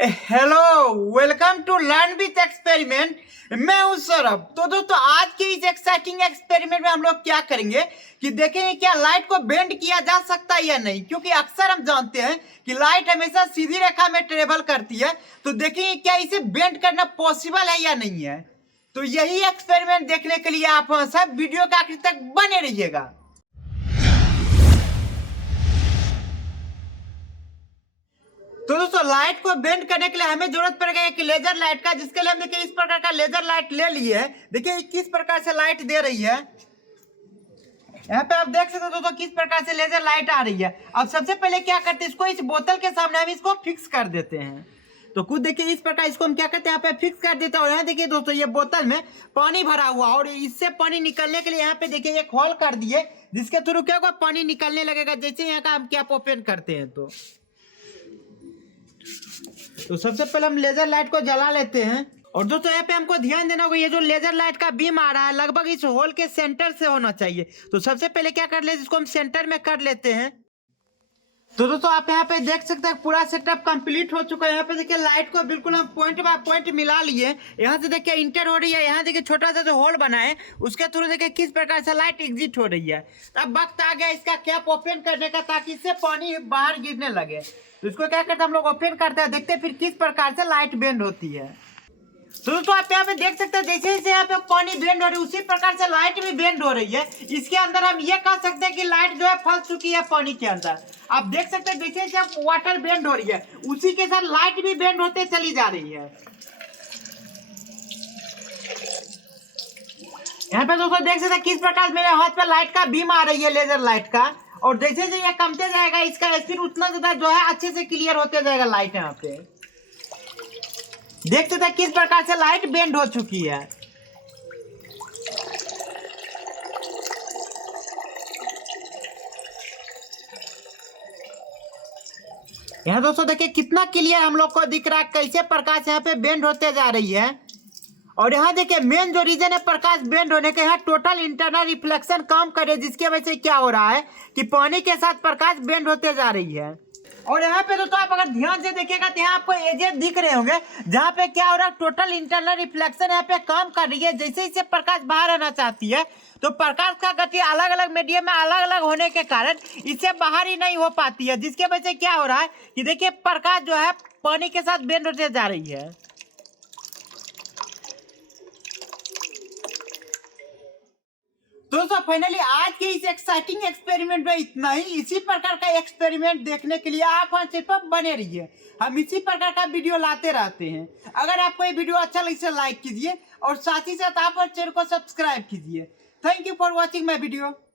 Hello, welcome to learn with experiment. मैं हूं सौरभ। तो दोस्तों, आज के इस एक्साइटिंग एक्सपेरिमेंट में हम लोग क्या करेंगे कि देखेंगे क्या लाइट को बेंड किया जा सकता है या नहीं, क्योंकि अक्सर हम जानते हैं कि लाइट हमेशा सीधी रेखा में ट्रेवल करती है। तो देखेंगे क्या इसे बेंड करना पॉसिबल है या नहीं है। तो यही एक्सपेरिमेंट देखने के लिए आप सब वीडियो के आखिर तक बने रहिएगा। तो दोस्तों, लाइट को बेंड करने के लिए हमें जरूरत पड़ेगा एक लेजर लाइट का, जिसके लिए हम देखिए इस प्रकार का लेजर लाइट ले लिए है। देखिए किस प्रकार से लाइट दे रही है। यहाँ पे आप देख सकते हो दोस्तों किस प्रकार से लेजर लाइट आ रही है। अब सबसे पहले क्या करते हैं, इसको इस बोतल के सामने हम इसको फिक्स कर देते हैं। तो खुद देखिए इस प्रकार इसको हम क्या करते हैं, यहाँ पे फिक्स कर देते हैं। और यहाँ देखिए दोस्तों, ये बोतल में पानी भरा हुआ और इससे पानी निकलने के लिए यहाँ पे देखिए एक होल कर दिए, जिसके थ्रू क्या होगा, पानी निकलने लगेगा जैसे यहाँ का हम कैप ओपन करते हैं। तो सबसे पहले हम लेजर लाइट को जला लेते हैं। और दोस्तों, यहाँ पे हमको ध्यान देना होगा, ये जो लेजर लाइट का बीम आ रहा है लगभग इस होल के सेंटर से होना चाहिए। तो सबसे पहले क्या कर लेते, इसको हम सेंटर में कर लेते हैं। तो दोस्तों, आप यहाँ पे देख सकते हैं पूरा सेटअप कंप्लीट हो चुका है। यहाँ पे देखिए लाइट को बिल्कुल हम पॉइंट बाय पॉइंट मिला लिए। यहाँ से देखिए इंटर हो रही है, यहाँ देखिए छोटा सा जो होल बना है उसके थ्रू देखिए किस प्रकार से लाइट एग्जिट हो रही है। अब वक्त आ गया इसका कैप ओपन करने का, ताकि इससे पानी बाहर गिरने लगे। तो इसको क्या करते हैं, हम लोग ओपन करते हैं, देखते हैं फिर किस प्रकार से लाइट बेंड होती है। तो दोस्तों, आप यहाँ पे देख सकते हैं जैसे जैसे यहाँ पे पानी बेंड हो रही है उसी प्रकार से लाइट भी बेंड हो रही है। इसके अंदर हम ये कह सकते हैं कि लाइट जो है फंस चुकी है पानी के अंदर। आप देख सकते हैं जैसे जैसे वाटर बेंड हो रही है उसी के साथ लाइट भी बेंड होते चली जा रही है। यहाँ पे दोस्तों देख सकते हैं किस प्रकार मेरे हाथ पे लाइट का बीम आ रही है लेजर लाइट का। और जैसे जैसे ये कमते जाएगा इसका स्पीड उतना ज्यादा जो है अच्छे से क्लियर होते जाएगा लाइट। यहाँ पे देख सकते हैं किस प्रकार से लाइट बेंड हो चुकी है। यहाँ दोस्तों देखिए कितना क्लियर हम लोग को दिख रहा है कैसे प्रकाश यहाँ पे बेंड होते जा रही है। और यहाँ देखिए मेन जो रीजन है प्रकाश बेंड होने का, यहाँ टोटल इंटरनल रिफ्लेक्शन कम करे, जिसकी वजह से क्या हो रहा है कि पानी के साथ प्रकाश बेंड होते जा रही है। और यहाँ पे दोस्तों आप अगर ध्यान से देखिएगा तो यहाँ आपको एजेस दिख रहे होंगे, जहाँ पे क्या हो रहा है टोटल इंटरनल रिफ्लेक्शन यहाँ पे कम कर रही है। जैसे जैसे प्रकाश बाहर आना चाहती है तो प्रकाश का गति अलग अलग मीडियम में अलग अलग होने के कारण इससे बाहर ही नहीं हो पाती है, जिसके वजह से क्या हो रहा है कि देखिए प्रकाश जो है पानी के साथ बेंड होते जा रही है। दोस्तों फाइनली आज के इस एक्साइटिंग एक्सपेरिमेंट में इतना ही। इसी प्रकार का एक्सपेरिमेंट देखने के लिए आप हमारे चैनल पर बने रहिए, हम इसी प्रकार का वीडियो लाते रहते हैं। अगर आपको ये वीडियो अच्छा लगे इसे लाइक कीजिए और साथ ही साथ आप हमारे चैनल को सब्सक्राइब कीजिए। Thank you for watching my video.